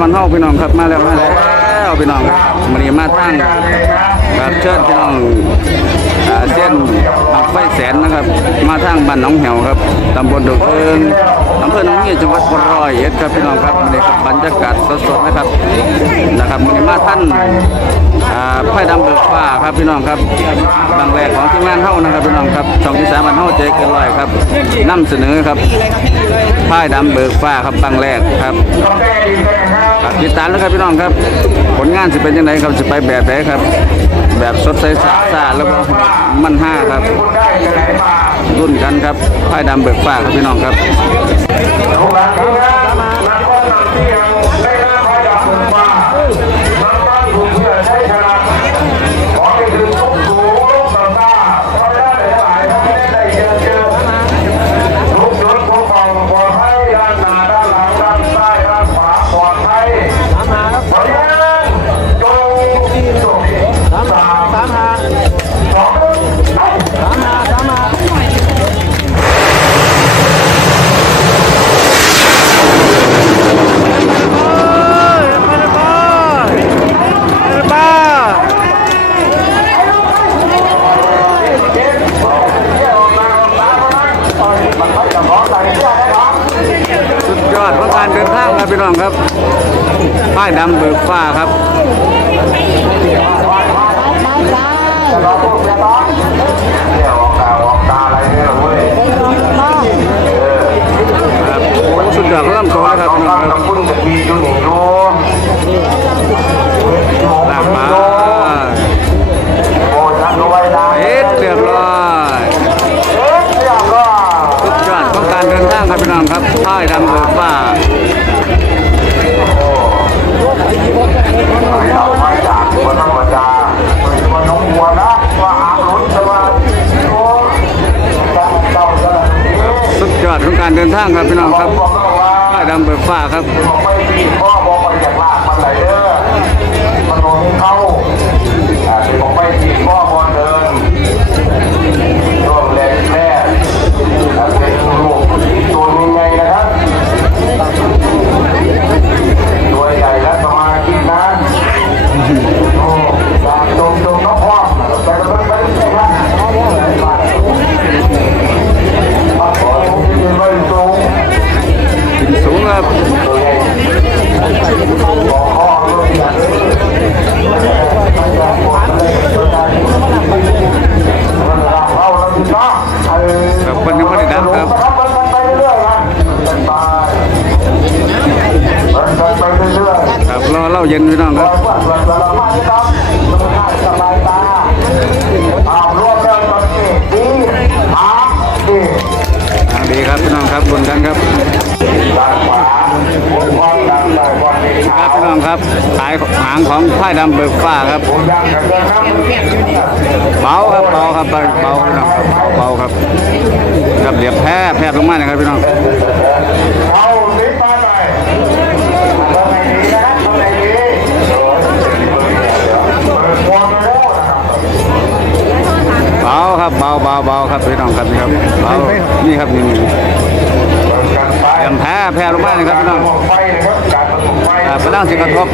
มันเฮาพี่น้องครับมาแล้วมาแล้วพี่น้องมันนี้มาทางครับเชิญพี่น้องเส้นปักไฟแสนนะครับ มาทางบ้านหนองแหวครับตำบลดงเอิง อำเภอหนองเหี่ยจังหวัดร้อยเอ็ดครับพี่น้องครับนี่ครับบรรยากาศสดๆนะครับนะครับมีมาท่านอ่าไฟดำเบิกฟ้าครับพี่น้องครับบางแรกของทีมงานเฮานะครับพี่น้องครับช่องที่สามบ้านเฮาเจเกินร้อยครับนำเสนอครับไฟดำเบิกฟ้าครับบางแรกครับครับติดตามแล้วครับพี่น้องครับ ผลงานจะเป็นยังไงครับจะไปแบบไหนครับ แบบสดใสสะอาดแล้วก็มันห้าครับ รุ่นกันครับไพ่ดำเบิกฟ้าครับพี่น้องครับ ครับครับเหลียบแพ้แพ้ลงมานะครับพี่น้องเบาหน่อยครับตรงไหนดีเบอลไปแล้วนะครับเบาครับเบาเบาเบาครับพี่น้องครับนี่ครับเบานี่ครับนี่ เตรียบแพบแพบลงมานะครับพี่น้องไฟนะครับการประตูไฟครับกำลังสิกระทบ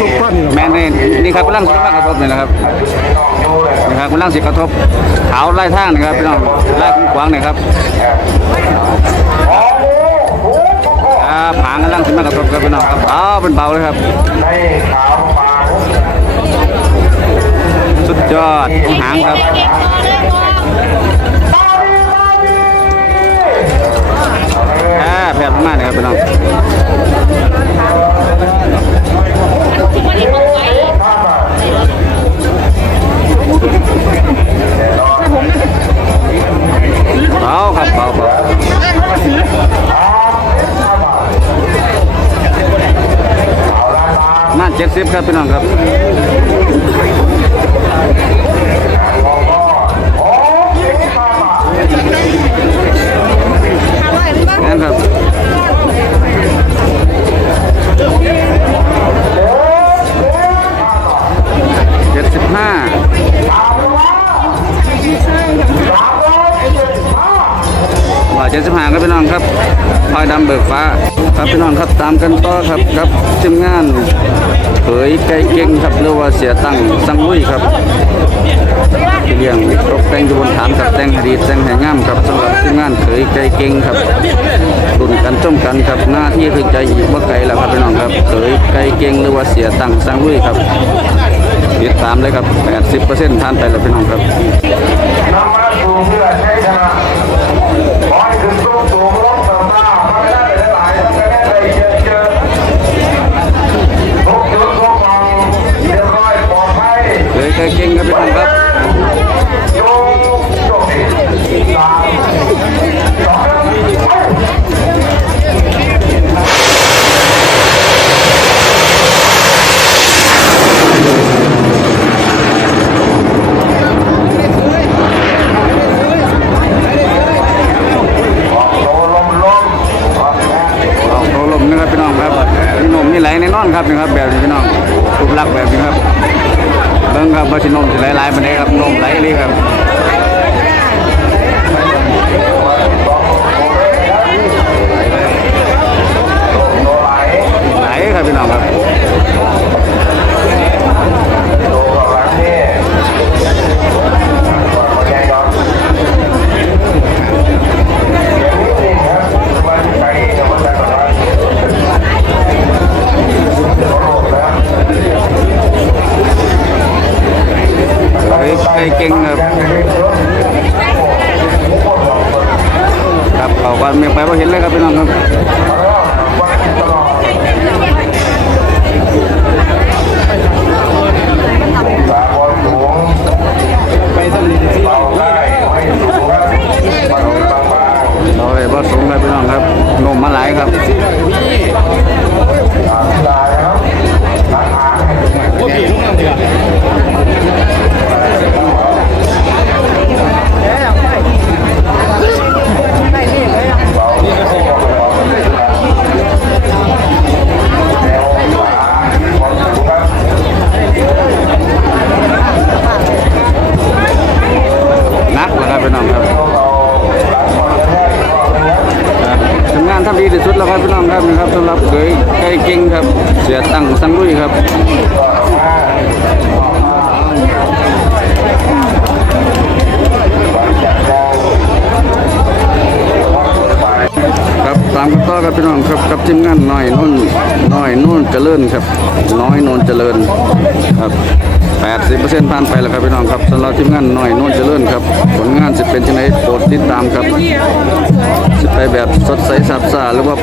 ทุกคนแม่นี่นี่ครับกำลังสิมากระทบนี่นะครับนี่ครับกำลังสิกระทบเท้าไล่ทางนะครับพี่น้องไล่ขวางนี่ครับโอ้โหโอ้โหครับหางกำลังสิมากระทบครับพี่น้องครับเบาเป็นเบาเลยครับสุดยอดหางครับ แพงมานี่ครับพี่น้องเบาครับเอาละตาน่าเจ็ดสิบครับพี่น้องครับมองก็นครับ 75ว่าเจ็ดสิบห้าครับพี่น้องครับพลอยดำเบิกฟ้า ครับพี่น้องครับตามกันต่อครับครับทีมงานเผยไก่เก่งครับหรือว่าเสียตังค์สังลุยครับเรียงตกแต่งอยู่บนฐานครับแต่งดีแต่งแห่งงามครับสำหรับทีมงานเผยไก่เก่งครับรุนกันจ้มกันครับหน้าที่คือใจอีกว่าไก่แล้วครับพี่น้องครับเผยไก่เก่งหรือว่าเสียตังค์สังลุยครับ ติดตามเลยครับ 80%ทานไปแล้วพี่น้องครับ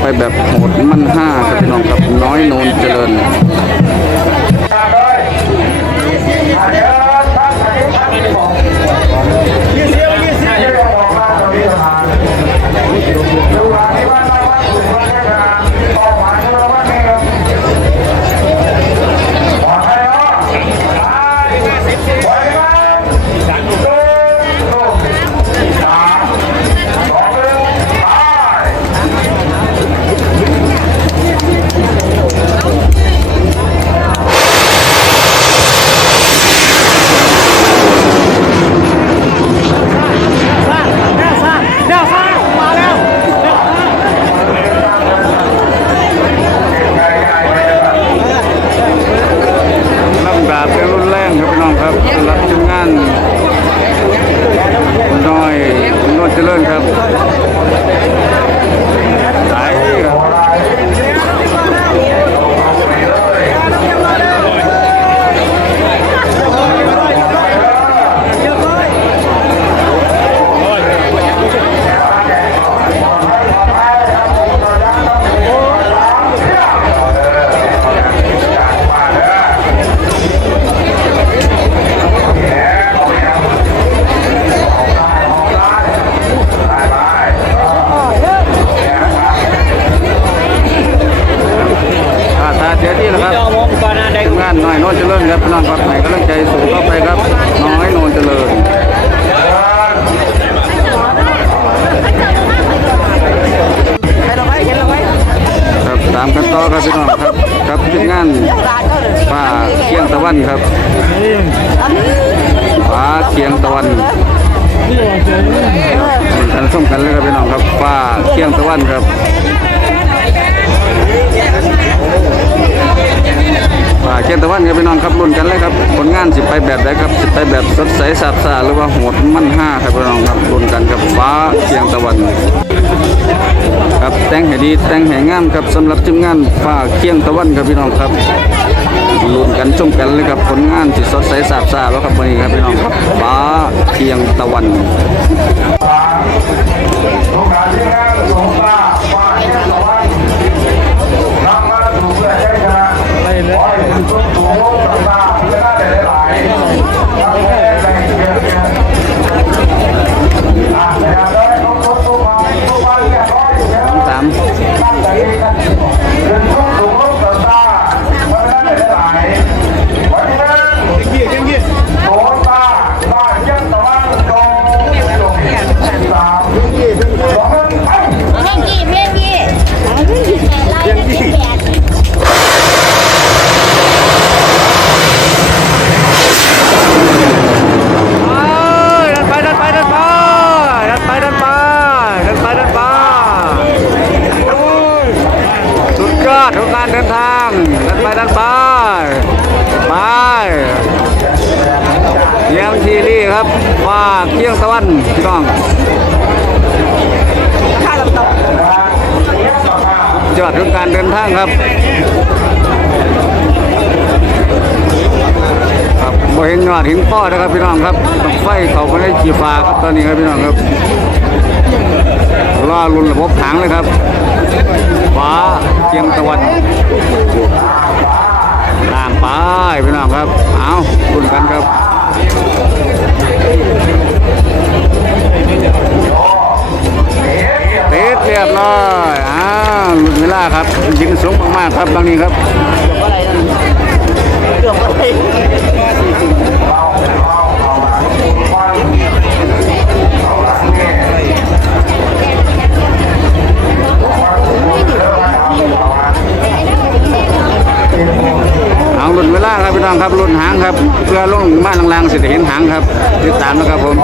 ไปแบบโหดมันห้า แบบใดครับสิไปแบบสดใสสาบซ่าหรือว่าโหดมันห้าครับพี่น้องครับรุ่นกันครับฟ้าเกียงตะวันครับแต่งให้ดีแต่งให้งามครับสำหรับทีมงานฟ้าเคียงตะวันครับพี่น้องครับลุ้นกันชมกันเลยครับผลงานที่สดใสสาบซ่าแล้วครับวันนี้ครับพี่น้องครับฟ้าเคียงตะวันลูกานที่งานสงฆ์ลาฟ้ อดเห็นป้อนะครับพี่น้องครับต้องไฟเขาไปได้ขี่ฟ้าครับตอนนี้ครับพี่น้องครับรอรุนระบบหางเลยครับฟ้าเทียงตะวันล่างไปพี่น้องครับเอารุนกันครับเติดเรียบร้อยอ้าวลุดเวลาครับยิงสูงมากๆครับบางนี้ครับเอารุ่นเว ลาครับพี่น้องครับรุ่นหางครับเพื่อลงบ้านลางๆสิได้เห็นหางครับติดตามนะครับผม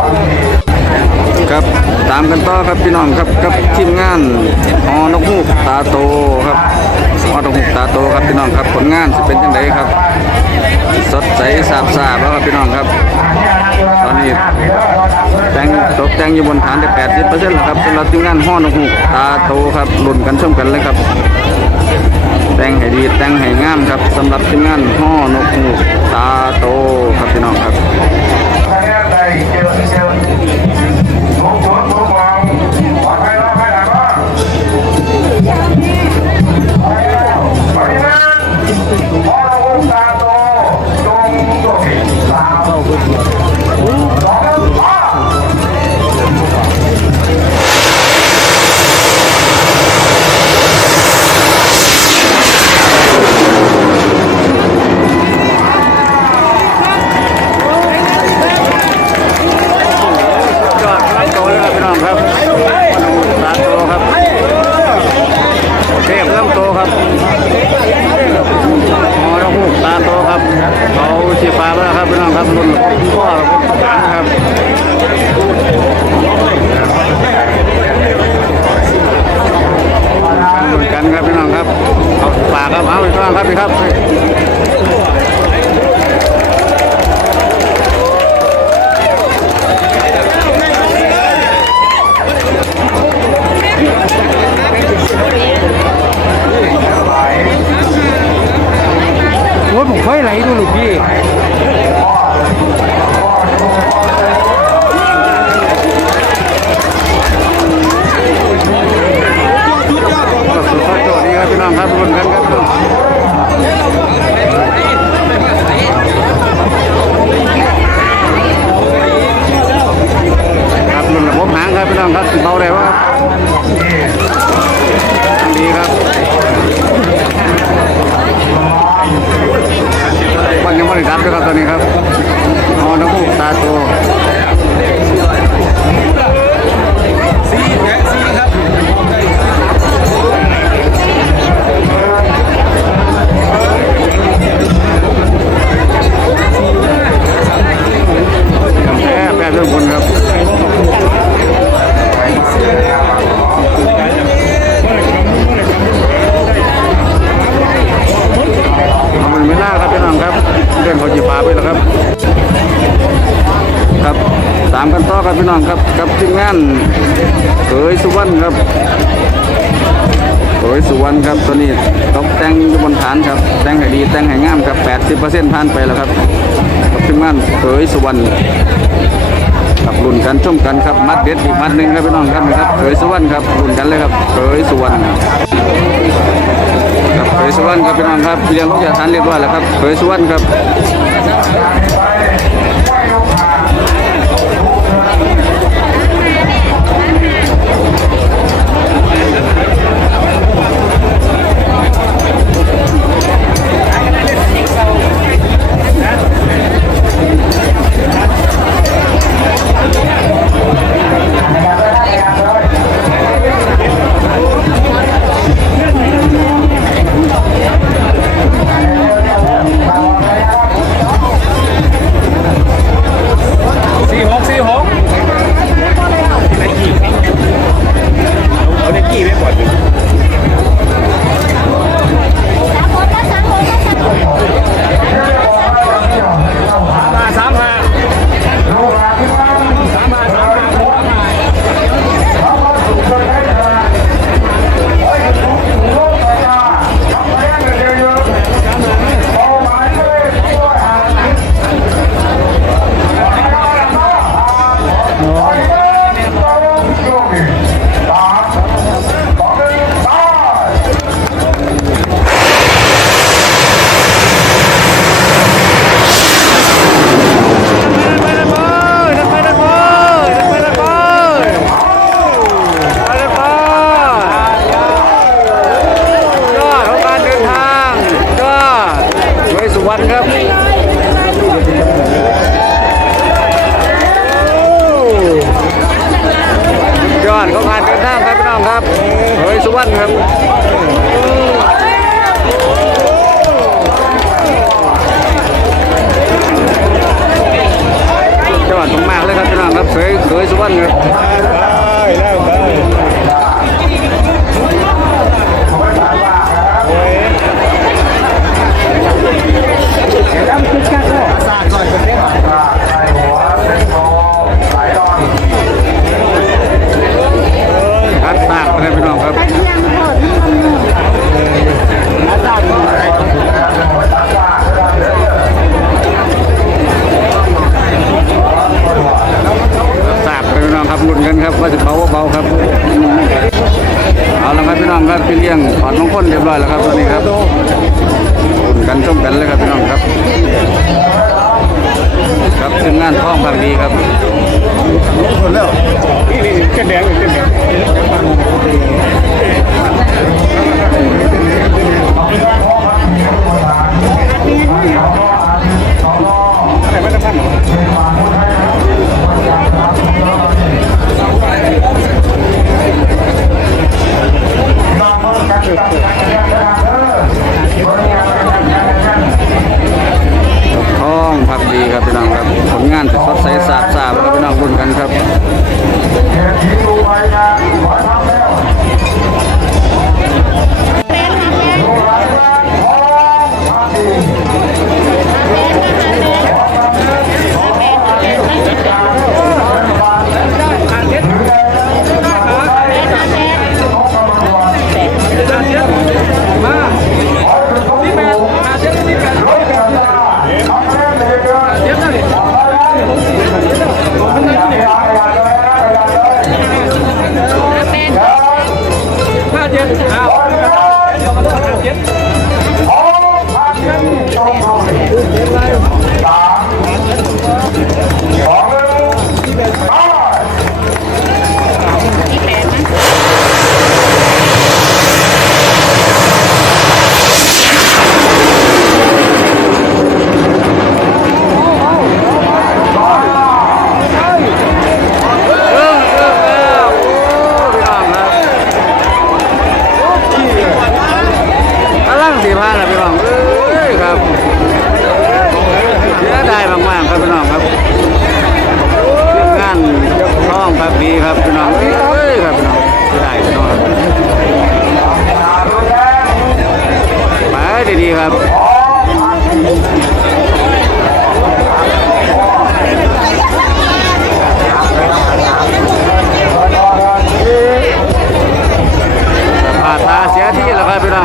ครับตามกันต่อครับพี่น้องครับกับทีมงานฮอนกฮูกตาโตครับฮอนกฮูกตาโตครับพี่น้องครับผลงานจะเป็นยังไงครับ สดใสสาบสาบแล้วครับพี่น้องครับ ตอนนี้แต่งตกแต่งอยู่บนฐานได้80%แล้วครับสำหรับทีมงานฮอนกฮูกตาโตครับรุ่นกันชมกันเลยครับ แต่งให้ดีแต่งให้งามครับสำหรับทีมงานห่อนกฮูกตาโตครับพี่น้องครับ พี่น้องครับพี่ครับผมเคยไหลดูหลูกพี่สุดยอพี่น้องครับรุ่นกันครับ้องครับเบาได้ว่าดีครับวันยังไม่ได้รับด้วยครับตอนนี้ครับอ๋อน้องผู้ตาโต ครับเลี้ยงลูกจากฐานเรียบร้อยแล้วครับเผยสุวรรณครับ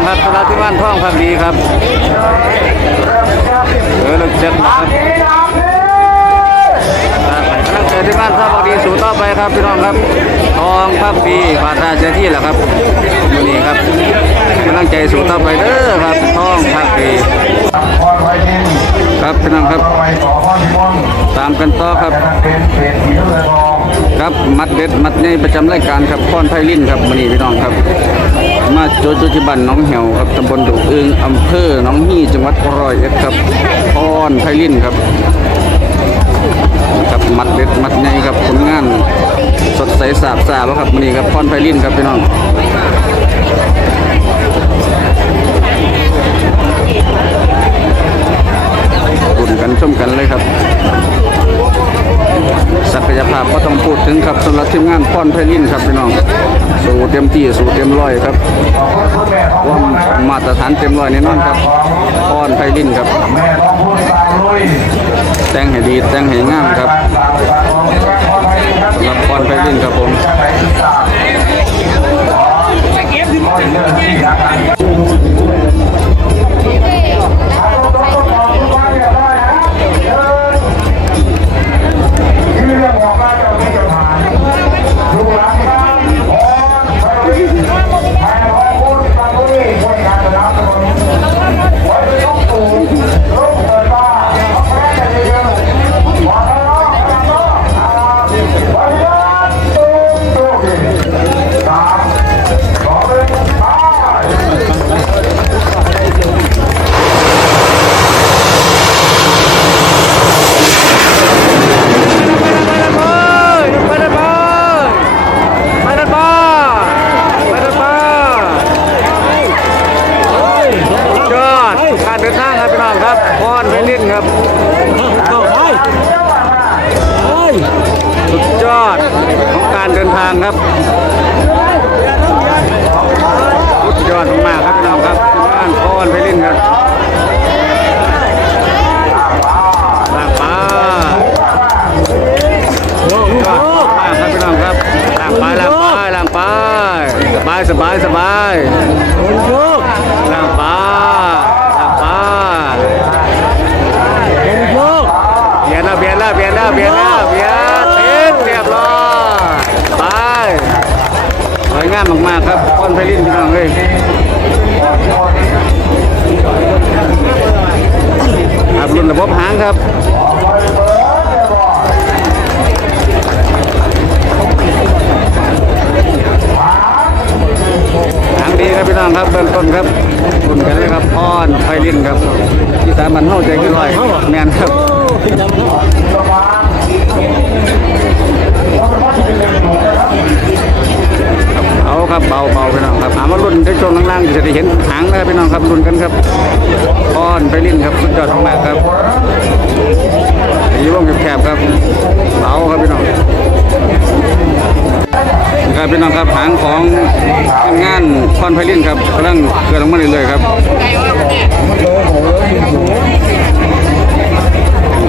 ครับพี่น้องครับสำหรับที่บ้านท่องพักดีครับเออเลิกเจ็ดนะครับกำลังใจที่บ้านท่องพักดีสู่ต่อไปครับพี่น้องครับทองพักดีบาตาเจ้าที่แหละครับวันนี้ครับกำลังใจสู่ต่อไปเด้อครับทองพักดีครับพี่น้องครับ ตามกันต่อครับครับมัดเด็ดมัดใหญ่ประจำรายการครับพรไพลินครับมื้อนี้พี่น้องครับ มาโจโจจิบันน้องเหี่ยวครับตำบลดุอึงอำเภอหนองฮี่จังหวัดร้อยเอ็ดครับพรไพลินครับครับมัดเด็ดมัดใหญ่ครับผลงาน สดใสสาบสาบครับนี้ครับพรไพลินครับพี่น้องบุญกันชมกันเลยครับ ศักยภาพก็ต้องพูดถึงครับสำหรับทีมงานพรไพลินครับพี่น้องสู่เต็มที่สู่เต็มร้อยครับขอบคุณคุณแม่ของว่ามาตรฐานเต็มร้อยแน่นอนครับพรไพลินครับ แต่งให้ดีแต่งให้งามครับตามตามของคุณแม่พรไว้ดินครับสำหรับพรไพลินครับผม ครับรุ่นระบบหางครับหางดีครับพี่น้องครับเบื้องต้นครับรุ่นกันเลยครับพรไพลินครับที่สามัญเฮาใจขึ้นลอยแมนครับเอา ครับเบาเบาพี่น้องครับหามารุ่นได้ช่วงล่างๆจะได้เห็นหางนะครับพี่น้องครับรุ่นกันครับพรไพลินครับสุดยอดมากครับยู่วงแคบๆครับเบาครับพี่น้องครับพี่น้องครับหางของงานพรไพลินครับกำลังเกิดออกมาเรื่อยๆครับ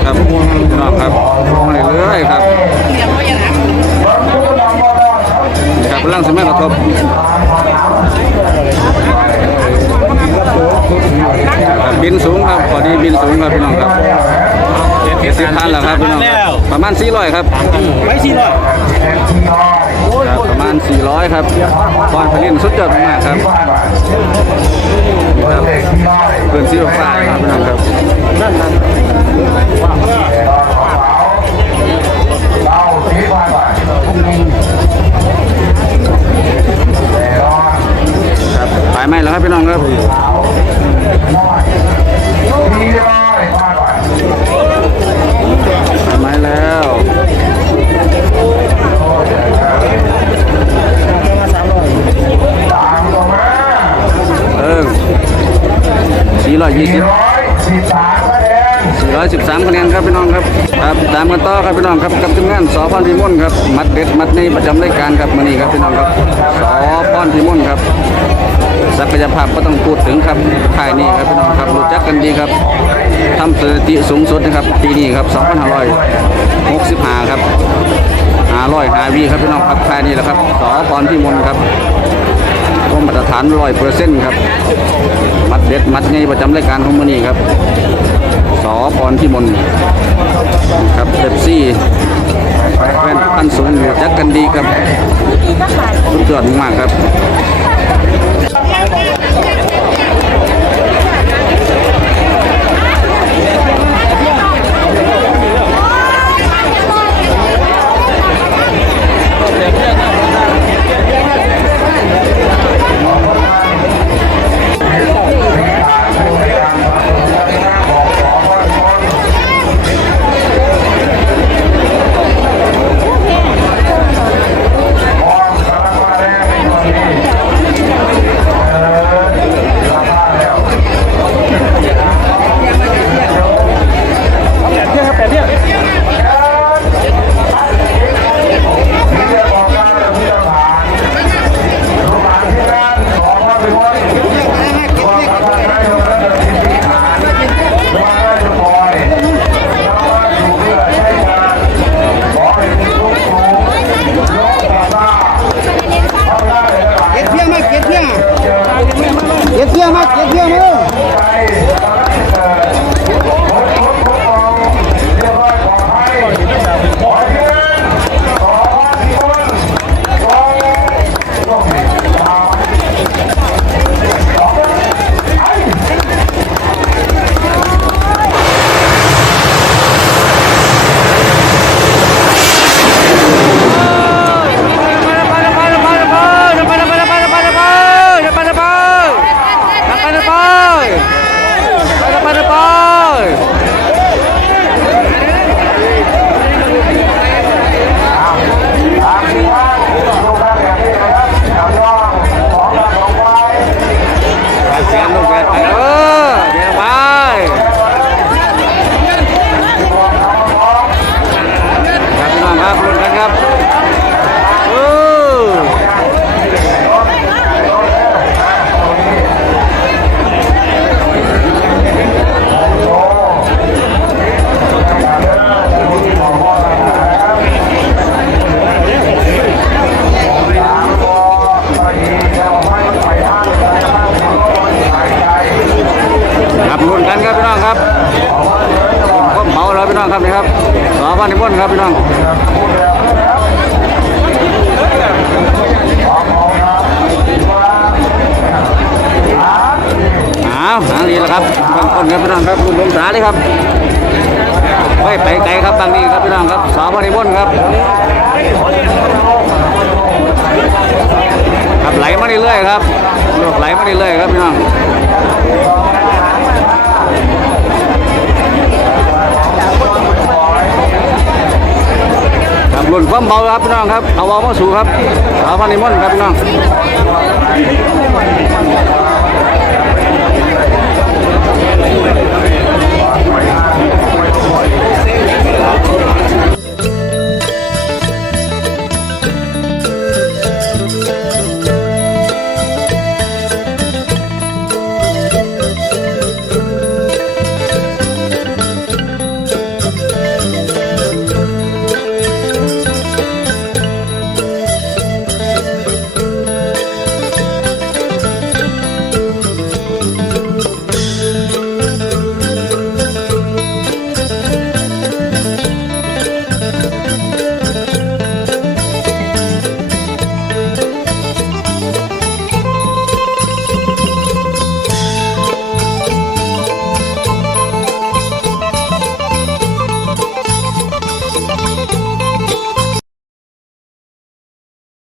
ครับพี่น้องครับลงมาเรื่อยๆครับ ครับกำลังสมัครกระทบครับบินสูงครับพอดีบินสูงครับพี่น้องครับเจ็ดสิบพันแล้วครับพี่น้องครับประมาณ400ครับไม่สี่ร้อยครับประมาณ 400 ครับพรผลิตสุดยอดมากๆครับครับเกินซีโร่ฟ้าครับพี่น้องครับเราสีบ้านไป ครับขายไม่แล้วครับพี่น้องครับสีร้อยไหมแล้วตามตรงมเออ420สี่ ร้อยสิบสามคะแนนครับพี่น้องครับครับตามกันต่อครับพี่น้องครับกับทีมงานสอพรพิมลครับมัดเด็ดมัดในประจำรายการครับมานี่ครับพี่น้องครับสอพรพิมลครับศักยภาพก็ต้องพูดถึงครับค่ายนี้ครับพี่น้องครับรู้จักกันดีครับทำสถิติสูงสุดนะครับปีนี้ครับสองพันห้าร้อยหกสิบห้าครับห้าร้อยห้าวีครับพี่น้องครับค่ายนี้แหละครับสอพรพิมลครับว่ามาตรฐานร้อยเปอร์เซ็นต์ครับ มัดเด็ดมัดในประจำรายการของมือนี่ครับ สอพรพิมลครับเบบซี่แฟนปั้นสูงจักกันดีครับสุดยอดมากครับ เบาครับพี่น้องครับเอาเบามาสูครับเอาพันนิมนครับพี่น้อง